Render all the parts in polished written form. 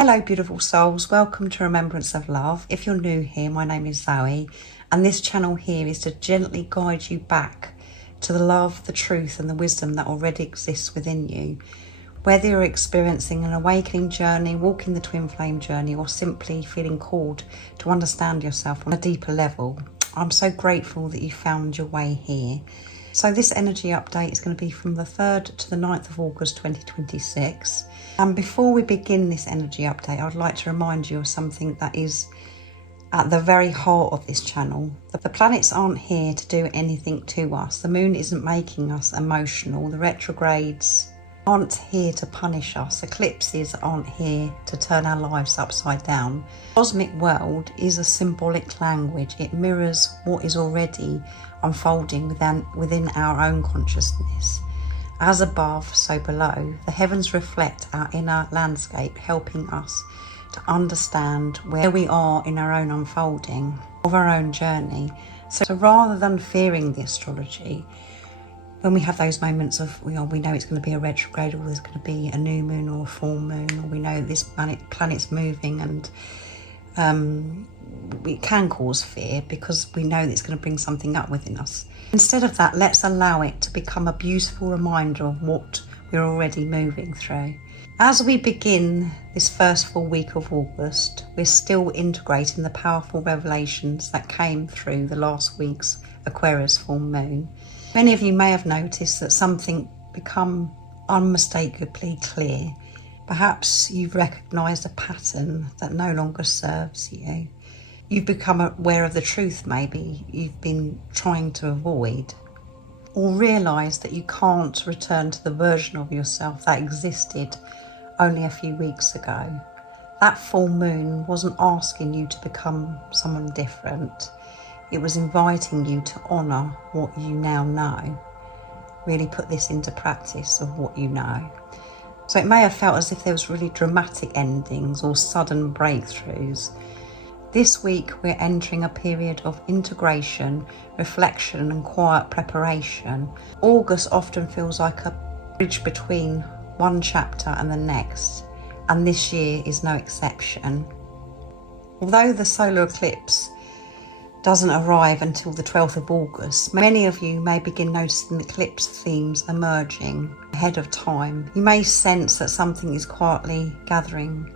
Hello beautiful souls, welcome to Remembrance of Love. If you're new here, my name is Zoe and this channel here is to gently guide you back to the love, the truth and the wisdom that already exists within you. Whether you're experiencing an awakening journey, walking the twin flame journey or simply feeling called to understand yourself on a deeper level, I'm so grateful that you found your way here. So this energy update is going to be from the 3rd to the 9th of August 2026. And before we begin this energy update, I'd like to remind you of something that is at the very heart of this channel. The planets aren't here to do anything to us. The moon isn't making us emotional. The retrogrades aren't here to punish us. Eclipses aren't here to turn our lives upside down. The cosmic world is a symbolic language. It mirrors what is already unfolding within our own consciousness. As above, so below. The heavens reflect our inner landscape, helping us to understand where we are in our own unfolding of our own journey. So rather than fearing the astrology, when we have those moments of, we know it's going to be a retrograde, or there's going to be a new moon or a full moon, or we know this planet's moving, and it can cause fear because we know that it's going to bring something up within us. Instead of that, let's allow it to become a beautiful reminder of what we're already moving through. As we begin this first full week of August, we're still integrating the powerful revelations that came through the last week's Aquarius full moon. Many of you may have noticed that something become unmistakably clear. Perhaps you've recognised a pattern that no longer serves you. You've become aware of the truth maybe you've been trying to avoid, or realised that you can't return to the version of yourself that existed only a few weeks ago. That full moon wasn't asking you to become someone different. It was inviting you to honour what you now know. Really put this into practice of what you know. So it may have felt as if there was really dramatic endings or sudden breakthroughs. This week we're entering a period of integration, reflection and quiet preparation. August often feels like a bridge between one chapter and the next, and this year is no exception. Although the solar eclipse doesn't arrive until the 12th of August, many of you may begin noticing the eclipse themes emerging ahead of time. You may sense that something is quietly gathering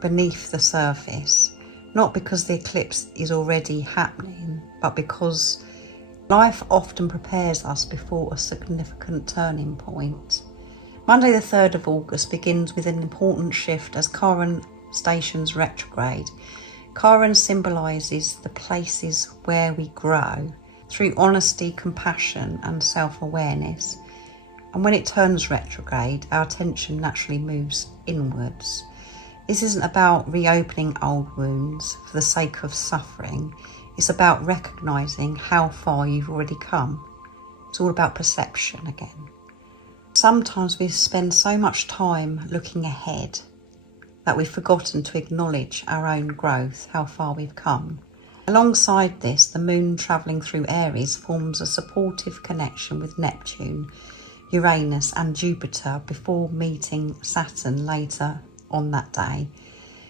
beneath the surface. Not because the eclipse is already happening, but because life often prepares us before a significant turning point. Monday the 3rd of August begins with an important shift as Chiron stations retrograde. Chiron symbolises the places where we grow through honesty, compassion and self-awareness. And when it turns retrograde, our attention naturally moves inwards. This isn't about reopening old wounds for the sake of suffering. It's about recognising how far you've already come. It's all about perception again. Sometimes we spend so much time looking ahead that we've forgotten to acknowledge our own growth, how far we've come. Alongside this, the moon travelling through Aries forms a supportive connection with Neptune, Uranus and Jupiter before meeting Saturn later on that day.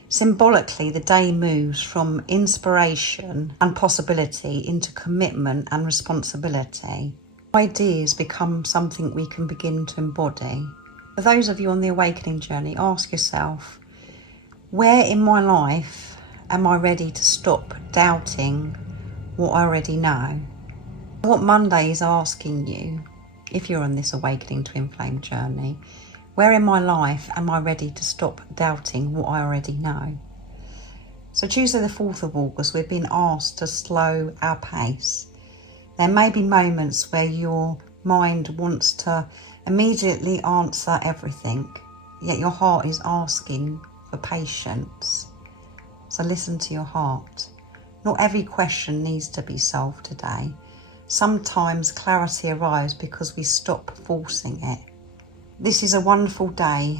Symbolically, the day moves from inspiration and possibility into commitment and responsibility. Ideas become something we can begin to embody. For those of you on the awakening journey, ask yourself, where in my life am I ready to stop doubting what I already know? What Monday is asking you, if you're on this awakening twin flame journey, where in my life am I ready to stop doubting what I already know? So Tuesday the 4th of August, we've been asked to slow our pace. There may be moments where your mind wants to immediately answer everything, yet your heart is asking for patience. So listen to your heart. Not every question needs to be solved today. Sometimes clarity arrives because we stop forcing it. This is a wonderful day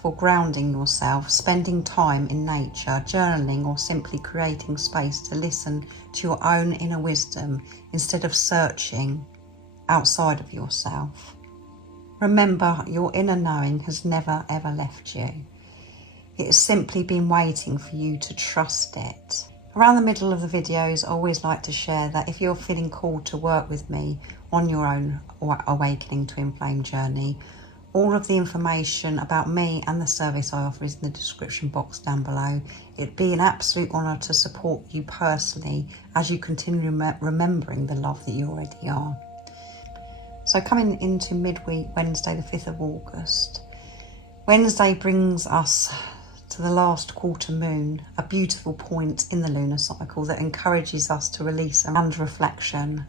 for grounding yourself, spending time in nature, journaling or simply creating space to listen to your own inner wisdom instead of searching outside of yourself. Remember, your inner knowing has never ever left you. It's simply been waiting for you to trust it. Around the middle of the videos, I always like to share that if you're feeling called to work with me on your own awakening twin flame journey, all of the information about me and the service I offer is in the description box down below. It'd be an absolute honour to support you personally as you continue remembering the love that you already are. So coming into midweek, Wednesday the 5th of August, Wednesday brings us to the last quarter moon, a beautiful point in the lunar cycle that encourages us to release and reflection.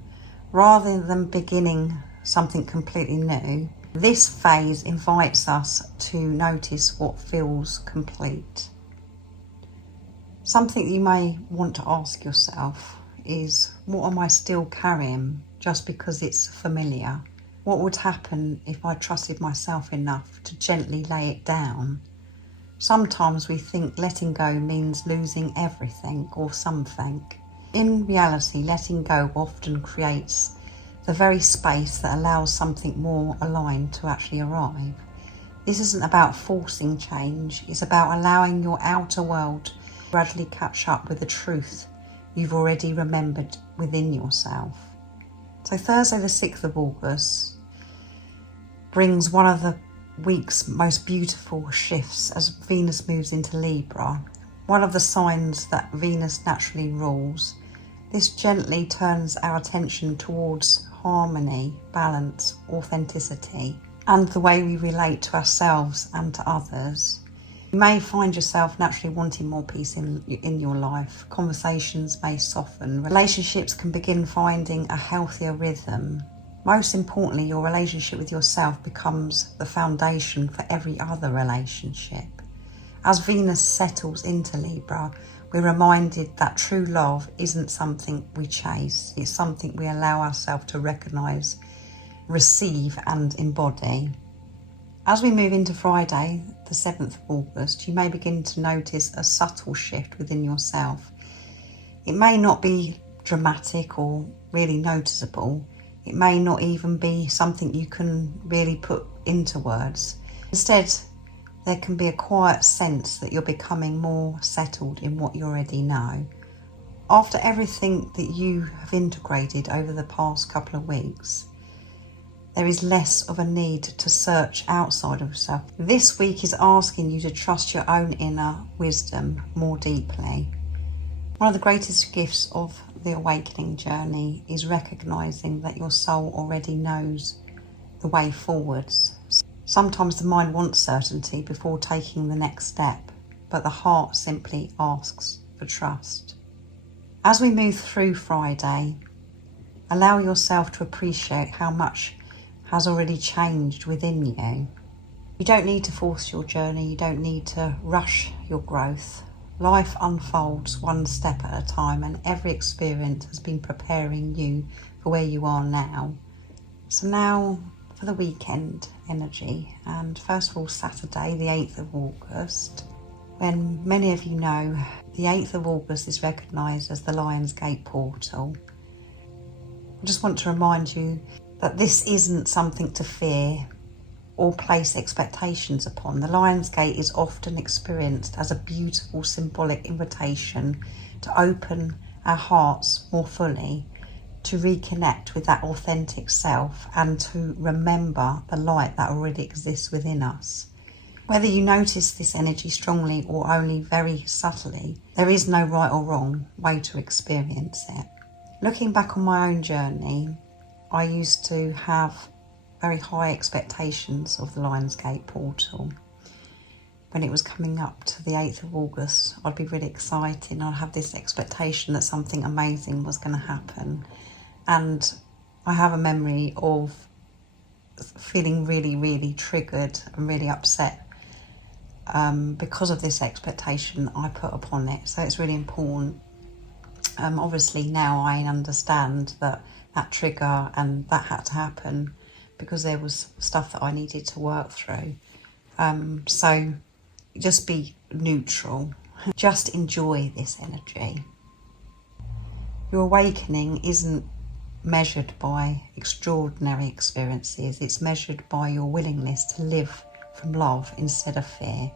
Rather than beginning something completely new, this phase invites us to notice what feels complete. Something you may want to ask yourself is, what am I still carrying just because it's familiar? What would happen if I trusted myself enough to gently lay it down? Sometimes we think letting go means losing everything or something. In reality, letting go often creates the very space that allows something more aligned to actually arrive. This isn't about forcing change, it's about allowing your outer world to gradually catch up with the truth you've already remembered within yourself. So Thursday the 6th of August brings one of the week's most beautiful shifts as Venus moves into Libra, one of the signs that Venus naturally rules. This gently turns our attention towards harmony, balance, authenticity, and the way we relate to ourselves and to others. You may find yourself naturally wanting more peace in your life. Conversations may soften. Relationships can begin finding a healthier rhythm. Most importantly, your relationship with yourself becomes the foundation for every other relationship. As Venus settles into Libra, we're reminded that true love isn't something we chase, it's something we allow ourselves to recognise, receive and embody. As we move into Friday, the 7th of August, you may begin to notice a subtle shift within yourself. It may not be dramatic or really noticeable. It may not even be something you can really put into words. Instead, there can be a quiet sense that you're becoming more settled in what you already know. After everything that you have integrated over the past couple of weeks, there is less of a need to search outside of yourself. This week is asking you to trust your own inner wisdom more deeply. One of the greatest gifts of the awakening journey is recognising that your soul already knows the way forwards. Sometimes the mind wants certainty before taking the next step, but the heart simply asks for trust. As we move through Friday, allow yourself to appreciate how much has already changed within you. You don't need to force your journey, you don't need to rush your growth. Life unfolds one step at a time, and every experience has been preparing you for where you are now. So now for the weekend energy, and first of all Saturday the 8th of August, when many of you know the 8th of August is recognised as the Lion's Gate portal. I just want to remind you that this isn't something to fear or place expectations upon. The Lion's Gate is often experienced as a beautiful symbolic invitation to open our hearts more fully, to reconnect with that authentic self and to remember the light that already exists within us. Whether you notice this energy strongly or only very subtly, there is no right or wrong way to experience it. Looking back on my own journey, I used to have very high expectations of the Lion's Gate portal. When it was coming up to the 8th of August, I'd be really excited. I'd have this expectation that something amazing was going to happen. And I have a memory of feeling really, really triggered and really upset because of this expectation I put upon it. So it's really important. Obviously now I understand that trigger and that had to happen because there was stuff that I needed to work through. So just be neutral. Just enjoy this energy. Your awakening isn't measured by extraordinary experiences. It's measured by your willingness to live from love instead of fear.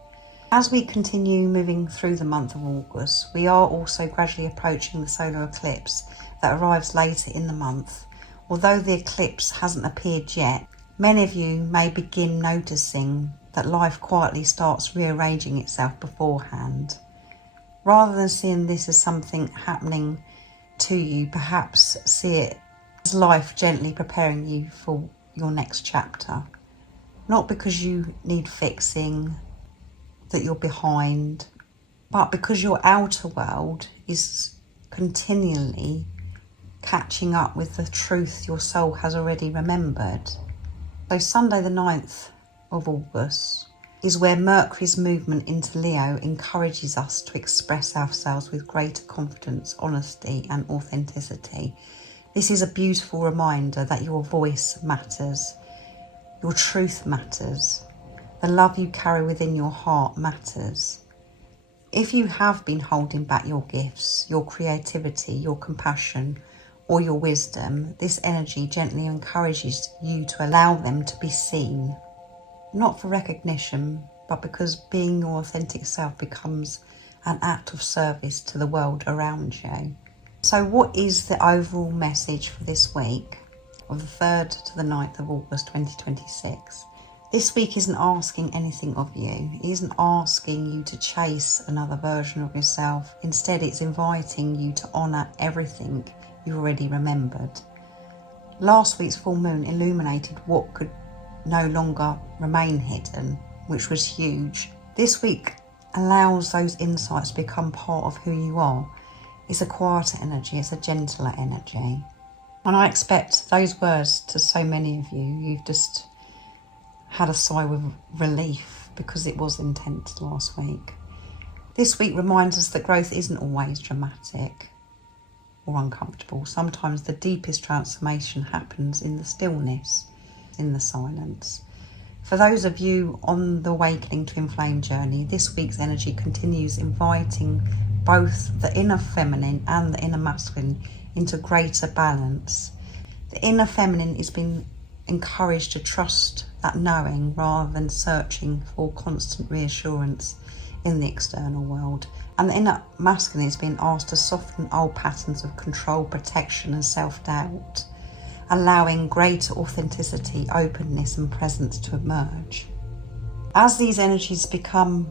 As we continue moving through the month of August, we are also gradually approaching the solar eclipse that arrives later in the month. Although the eclipse hasn't appeared yet, many of you may begin noticing that life quietly starts rearranging itself beforehand. Rather than seeing this as something happening to you, perhaps see it as life gently preparing you for your next chapter. Not because you need fixing, that you're behind, but because your outer world is continually catching up with the truth your soul has already remembered. So Sunday the 9th of August is where Mercury's movement into Leo encourages us to express ourselves with greater confidence, honesty and authenticity. This is a beautiful reminder that your voice matters, your truth matters, the love you carry within your heart matters. If you have been holding back your gifts, your creativity, your compassion, or your wisdom, this energy gently encourages you to allow them to be seen. Not for recognition, but because being your authentic self becomes an act of service to the world around you. So what is the overall message for this week of the 3rd to the 9th of August 2026? This week isn't asking anything of you. It isn't asking you to chase another version of yourself. Instead, it's inviting you to honour everything you already remembered. Last week's full moon illuminated what could no longer remain hidden, which was huge. This week allows those insights to become part of who you are. It's a quieter energy, it's a gentler energy. And I expect those words to so many of you, you've just had a sigh of relief because it was intense last week. This week reminds us that growth isn't always dramatic or uncomfortable. Sometimes the deepest transformation happens in the stillness, in the silence. For those of you on the Awakening Twin Flame journey, this week's energy continues inviting both the inner feminine and the inner masculine into greater balance. The inner feminine is being encouraged to trust that knowing rather than searching for constant reassurance in the external world. And the inner masculine is being asked to soften old patterns of control, protection and self-doubt, allowing greater authenticity, openness and presence to emerge. As these energies become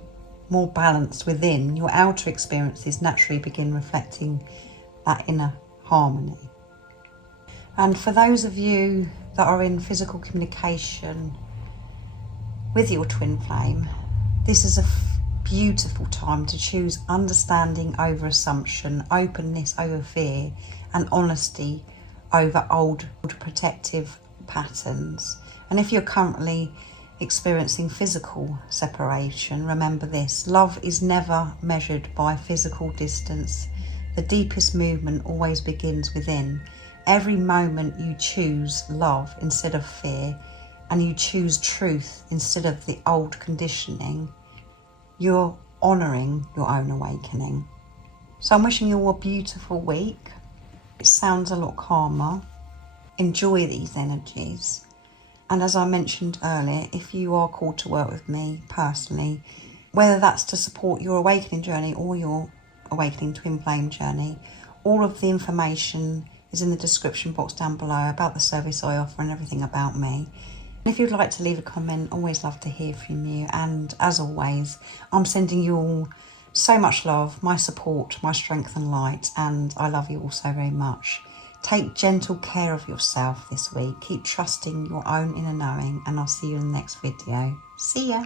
more balanced within, your outer experiences naturally begin reflecting that inner harmony. And for those of you that are in physical communication with your twin flame, this is a beautiful time to choose understanding over assumption, openness over fear, and honesty over old protective patterns. And if you're currently experiencing physical separation, remember this: love is never measured by physical distance. The deepest movement always begins within. Every moment you choose love instead of fear, and you choose truth instead of the old conditioning, you're honouring your own awakening. So I'm wishing you all a beautiful week. It sounds a lot calmer. Enjoy these energies. And as I mentioned earlier, if you are called to work with me personally, whether that's to support your awakening journey or your awakening twin flame journey, all of the information is in the description box down below about the service I offer and everything about me. And if you'd like to leave a comment, always love to hear from you. And as always, I'm sending you all so much love, my support, my strength and light, and I love you all so very much. Take gentle care of yourself this week. Keep trusting your own inner knowing, and I'll see you in the next video. See ya.